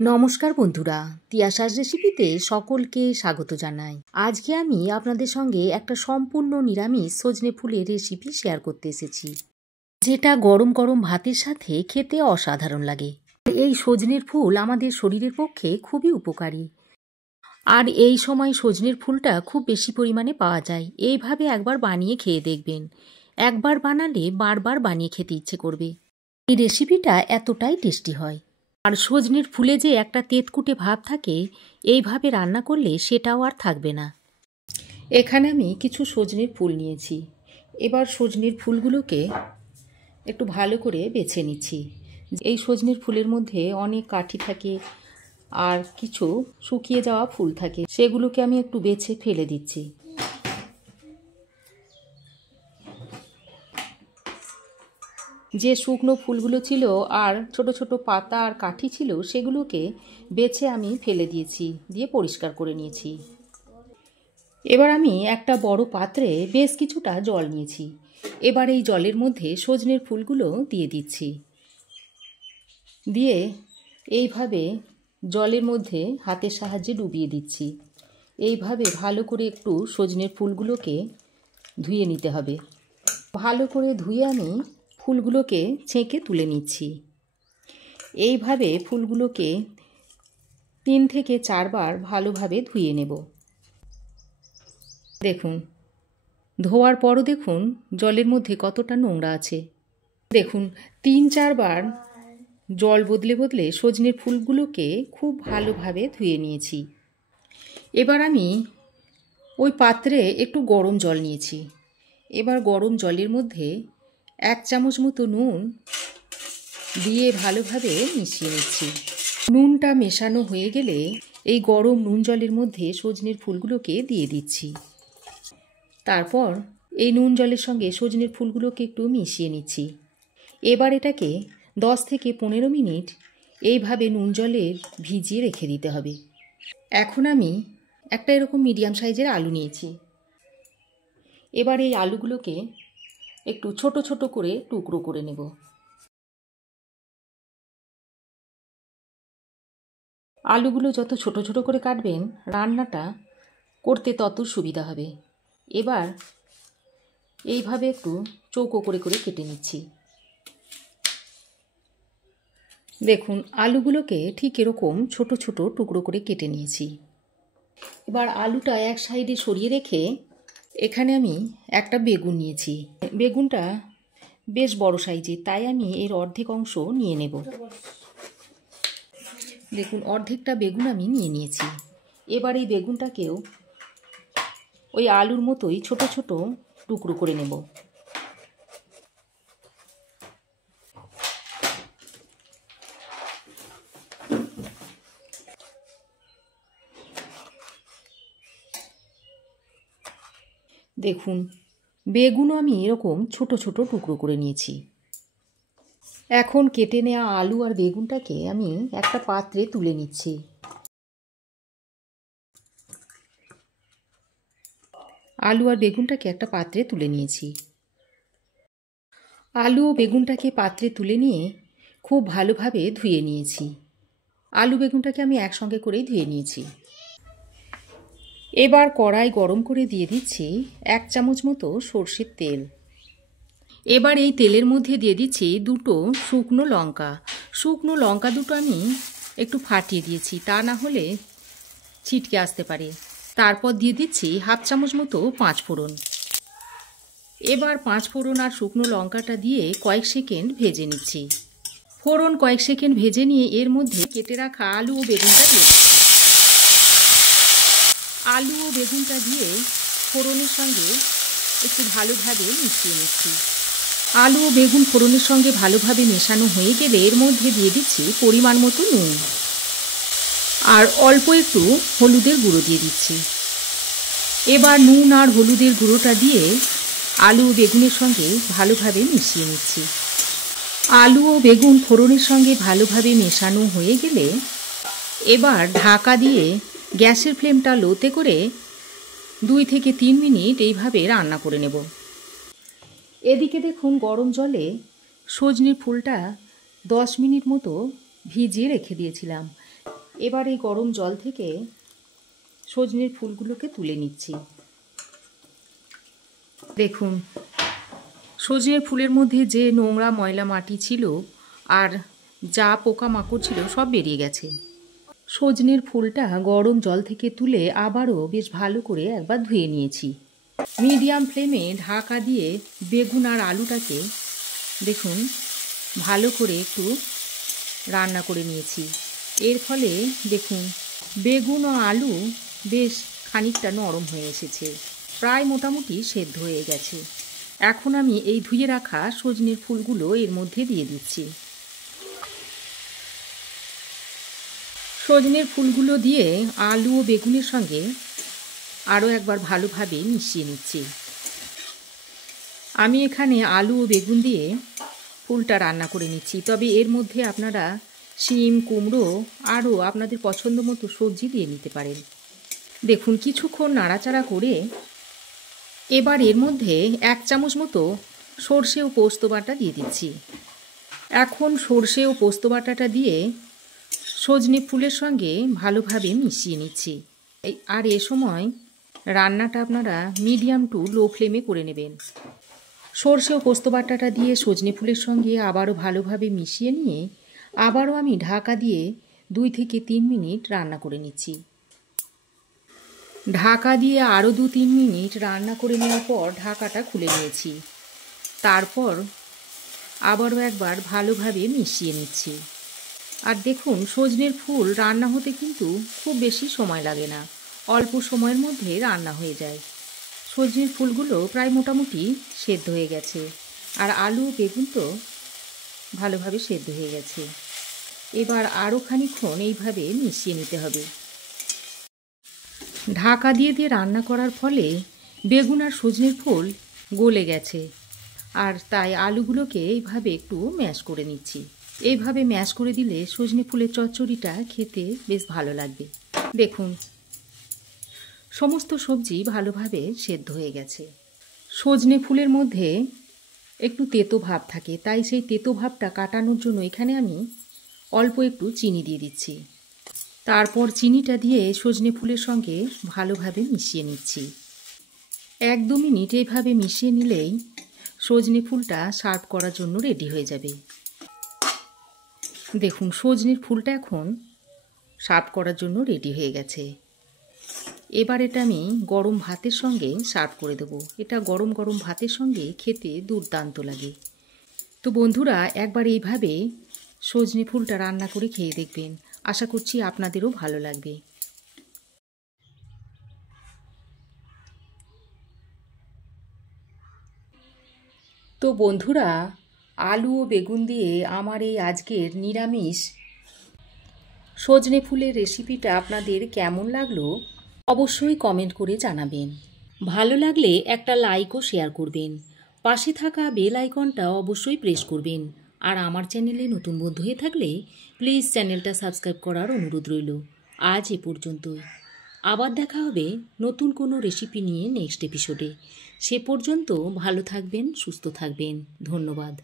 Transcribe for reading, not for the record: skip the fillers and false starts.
নমস্কার বন্ধুরা, তিয়াশাস রেসিপিতে সকলকে স্বাগত জানাই। আজকে আমি আপনাদের সঙ্গে একটা সম্পূর্ণ নিরামিষ সজনে ফুলের রেসিপি শেয়ার করতে এসেছি, যেটা গরম গরম ভাতের সাথে খেতে অসাধারণ লাগে। এই সজনের ফুল আমাদের শরীরের পক্ষে খুবই উপকারী, আর এই সময় সজনের ফুলটা খুব বেশি পরিমাণে পাওয়া যায়। এইভাবে একবার বানিয়ে খেয়ে দেখবেন, একবার বানালে বারবার বানিয়ে খেতে ইচ্ছে করবে। এই রেসিপিটা এতটাই টেস্টি হয়। আর সজনের ফুলে যে একটা তেতকুটে ভাব থাকে, এইভাবে রান্না করলে সেটাও আর থাকবে না। এখানে আমি কিছু সজনের ফুল নিয়েছি। এবার সজনের ফুলগুলোকে একটু ভালো করে বেছে নিচ্ছি। এই সজনের ফুলের মধ্যে অনেক কাঠি থাকে আর কিছু শুকিয়ে যাওয়া ফুল থাকে, সেগুলোকে আমি একটু বেছে ফেলে দিচ্ছি। যে শুকনো ফুলগুলো ছিল আর ছোট ছোট পাতা আর কাঠি ছিল, সেগুলোকে বেছে আমি ফেলে দিয়েছি, দিয়ে পরিষ্কার করে নিয়েছি। এবার আমি একটা বড় পাত্রে বেশ কিছুটা জল নিয়েছি। এবার এই জলের মধ্যে সজনের ফুলগুলো দিয়ে দিচ্ছি। দিয়ে এইভাবে জলের মধ্যে হাতের সাহায্যে ডুবিয়ে দিচ্ছি। এইভাবে ভালো করে একটু সজনের ফুলগুলোকে ধুয়ে নিতে হবে। ভালো করে ধুয়ে আমি ফুলগুলোকে ছেঁকে তুলে নিচ্ছি। এইভাবে ফুলগুলোকে 3 থেকে 4 বার ভালোভাবে ধুয়ে নেব। দেখুন, ধোয়ার পরও দেখুন জলের মধ্যে কতটা নোংরা আছে। দেখুন 3-4 বার জল বদলে বদলে সজনের ফুলগুলোকে খুব ভালোভাবে ধুয়ে নিয়েছি। এবার আমি ওই পাত্রে একটু গরম জল নিয়েছি। এবার গরম জলের মধ্যে 1 চামচ মতো নুন দিয়ে ভালোভাবে মিশিয়ে নিচ্ছি। নুনটা মেশানো হয়ে গেলে এই গরম নুন জলের মধ্যে সজনের ফুলগুলোকে দিয়ে দিচ্ছি। তারপর এই নুন জলের সঙ্গে সজনের ফুলগুলোকে একটু মিশিয়ে নিচ্ছি। এবার এটাকে 10 থেকে 15 মিনিট এইভাবে নুন জলে ভিজিয়ে রেখে দিতে হবে। এখন আমি একটা এরকম মিডিয়াম সাইজের আলু নিয়েছি। এবার এই আলুগুলোকে একটু ছোট ছোট করে টুকরো করে নেব। আলুগুলো যত ছোট ছোট করে কাটবেন, রান্নাটা করতে তত সুবিধা হবে। এবার এইভাবে একটু চৌকো করে করে কেটে নিচ্ছি। দেখুন আলুগুলোকে ঠিক এরকম ছোট ছোট টুকরো করে কেটে নিয়েছি। এবার আলুটা এক সাইডে সরিয়ে রেখে এখানে আমি একটা বেগুন নিয়েছি। বেগুনটা বেশ বড় সাইজের, তাই আমি এর অর্ধেক অংশ নিয়ে নেব। দেখুন অর্ধেকটা বেগুন আমি নিয়ে নিয়েছি। এবার এই বেগুনটাকেও ওই আলুর মতোই ছোট ছোট টুকরো করে নেব। দেখুন বেগুনও আমি এরকম ছোট ছোট টুকরো করে নিয়েছি। এখন কেটে নেওয়া আলু আর বেগুনটাকে আমি একটা পাত্রে তুলে নিচ্ছি। আলু আর বেগুনটাকে একটা পাত্রে তুলে নিয়েছি। আলু ও বেগুনটাকে পাত্রে তুলে নিয়ে খুব ভালোভাবে ধুয়ে নিয়েছি। আলু বেগুনটাকে আমি একসঙ্গে করেই ধুয়ে নিয়েছি। এবার কড়াই গরম করে দিয়ে দিচ্ছি 1 চামচ মতো সর্ষের তেল। এবার এই তেলের মধ্যে দিয়ে দিচ্ছি 2টো শুকনো লঙ্কা। শুকনো লঙ্কা দুটো আমি একটু ফাটিয়ে দিয়েছি, তা না হলে ছিটকে আসতে পারে। তারপর দিয়ে দিচ্ছি 1/2 চামচ মতো 5 ফোড়ন। এবার 5 ফোড়ন আর শুকনো লঙ্কাটা দিয়ে কয়েক সেকেন্ড ভেজে নিচ্ছি। ফোড়ন কয়েক সেকেন্ড ভেজে নিয়ে এর মধ্যে কেটে রাখা আলু ও বেগুনটা দিয়ে দিচ্ছি। আলু ও বেগুনটা দিয়ে ফোড়নের সঙ্গে একটু ভালোভাবে মিশিয়ে নিচ্ছি। আলু ও বেগুন ফোড়নের সঙ্গে ভালোভাবে মেশানো হয়ে গেলে এর মধ্যে দিয়ে দিচ্ছি পরিমাণ মতো নুন আর অল্প একটু হলুদের গুঁড়ো দিয়ে দিচ্ছি। এবার নুন আর হলুদের গুঁড়োটা দিয়ে আলু ও বেগুনের সঙ্গে ভালোভাবে মিশিয়ে নিচ্ছি। আলু ও বেগুন ফোড়নের সঙ্গে ভালোভাবে মেশানো হয়ে গেলে এবার ঢাকা দিয়ে গ্যাসের ফ্লেমটা লোতে করে 2 থেকে 3 মিনিট এইভাবে রান্না করে নেব। এদিকে দেখুন গরম জলে সজনের ফুলটা 10 মিনিট মতো ভিজিয়ে রেখে দিয়েছিলাম। এবার এই গরম জল থেকে সজনের ফুলগুলোকে তুলে নিচ্ছি। দেখুন, সজনের ফুলের মধ্যে যে নোংরা ময়লা মাটি ছিল আর যা পোকামাকড় ছিল সব বেরিয়ে গেছে। সজনের ফুলটা গরম জল থেকে তুলে আবারও বেশ ভালো করে একবার ধুয়ে নিয়েছি। মিডিয়াম ফ্লেমে ঢাকা দিয়ে বেগুন আর আলুটাকে দেখুন ভালো করে একটু রান্না করে নিয়েছি। এর ফলে দেখুন বেগুন ও আলু বেশ খানিকটা নরম হয়ে এসেছে, প্রায় মোটামুটি সেদ্ধ হয়ে গেছে। এখন আমি এই ধুয়ে রাখা সজনের ফুলগুলো এর মধ্যে দিয়ে দিচ্ছি। সজনের ফুলগুলো দিয়ে আলু ও বেগুনের সঙ্গে আরও একবার ভালোভাবে মিশিয়ে নিচ্ছি। আমি এখানে আলু ও বেগুন দিয়ে ফুলটা রান্না করে নিচ্ছি, তবে এর মধ্যে আপনারা শিম, কুমড়ো আরও আপনাদের পছন্দ মতো সবজি দিয়ে নিতে পারেন। দেখুন কিছুক্ষণ নাড়াচাড়া করে এবার এর মধ্যে 1 চামচ মতো সর্ষে ও পোস্ত বাটা দিয়ে দিচ্ছি। এখন সর্ষে ও পোস্ত বাটাটা দিয়ে সজনে ফুলের সঙ্গে ভালোভাবে মিশিয়ে নিচ্ছি। আর এ সময় রান্নাটা আপনারা মিডিয়াম টু লো ফ্লেমে করে নেবেন। সর্ষে ও পোস্ত বাটাটা দিয়ে সজনে ফুলের সঙ্গে আবারও ভালোভাবে মিশিয়ে নিয়ে আবারও আমি ঢাকা দিয়ে 2 থেকে 3 মিনিট রান্না করে নিচ্ছি। ঢাকা দিয়ে আরও 2-3 মিনিট রান্না করে নেওয়ার পর ঢাকাটা খুলে নিয়েছি। তারপর আবারও একবার ভালোভাবে মিশিয়ে নিচ্ছি। আর দেখুন সজনের ফুল রান্না হতে কিন্তু খুব বেশি সময় লাগে না, অল্প সময়ের মধ্যে রান্না হয়ে যায়। সজনের ফুলগুলো প্রায় মোটামুটি সেদ্ধ হয়ে গেছে, আর আলু বেগুন তো ভালোভাবে সেদ্ধ হয়ে গেছে। এবার আরও খানিকক্ষণ এইভাবে মিশিয়ে নিতে হবে। ঢাকা দিয়ে রান্না করার ফলে বেগুন আর সজনের ফুল গলে গেছে, আর তাই আলুগুলোকে এইভাবে একটু ম্যাশ করে নিচ্ছি। এইভাবে ম্যাশ করে দিলে সজনে ফুলের চচ্চড়িটা খেতে বেশ ভালো লাগবে। দেখুন সমস্ত সবজি ভালোভাবে সেদ্ধ হয়ে গেছে। সজনে ফুলের মধ্যে একটু তেতো ভাব থাকে, তাই সেই তেতো ভাবটা কাটানোর জন্য এখানে আমি অল্প একটু চিনি দিয়ে দিচ্ছি। তারপর চিনিটা দিয়ে সজনে ফুলের সঙ্গে ভালোভাবে মিশিয়ে নিচ্ছি। 1-2 মিনিট এইভাবে মিশিয়ে নিলেই সজনে ফুলটা সার্ভ করার জন্য রেডি হয়ে যাবে। দেখুন সজনের ফুলটা এখন সার্ভ করার জন্য রেডি হয়ে গেছে। এবার এটা আমি গরম ভাতের সঙ্গে সার্ভ করে দেবো। এটা গরম গরম ভাতের সঙ্গে খেতে দুর্দান্ত লাগে। তো বন্ধুরা একবার এইভাবে সজনে ফুলটা রান্না করে খেয়ে দেখবেন, আশা করছি আপনাদেরও ভালো লাগবে। তো বন্ধুরা আলু ও বেগুন দিয়ে আমার এই আজকের নিরামিষ সজনে ফুলের রেসিপিটা আপনাদের কেমন লাগলো অবশ্যই কমেন্ট করে জানাবেন। ভালো লাগলে একটা লাইক ও শেয়ার করবেন। পাশে থাকা বেল আইকনটা অবশ্যই প্রেস করবেন। আর আমার চ্যানেলে নতুন বন্ধু হয়ে থাকলে প্লিজ চ্যানেলটা সাবস্ক্রাইব করার অনুরোধ রইল। আজ এ পর্যন্তই। আবার দেখা হবে নতুন কোনো রেসিপি নিয়ে নেক্সট এপিসোডে। সে পর্যন্ত ভালো থাকবেন, সুস্থ থাকবেন। ধন্যবাদ।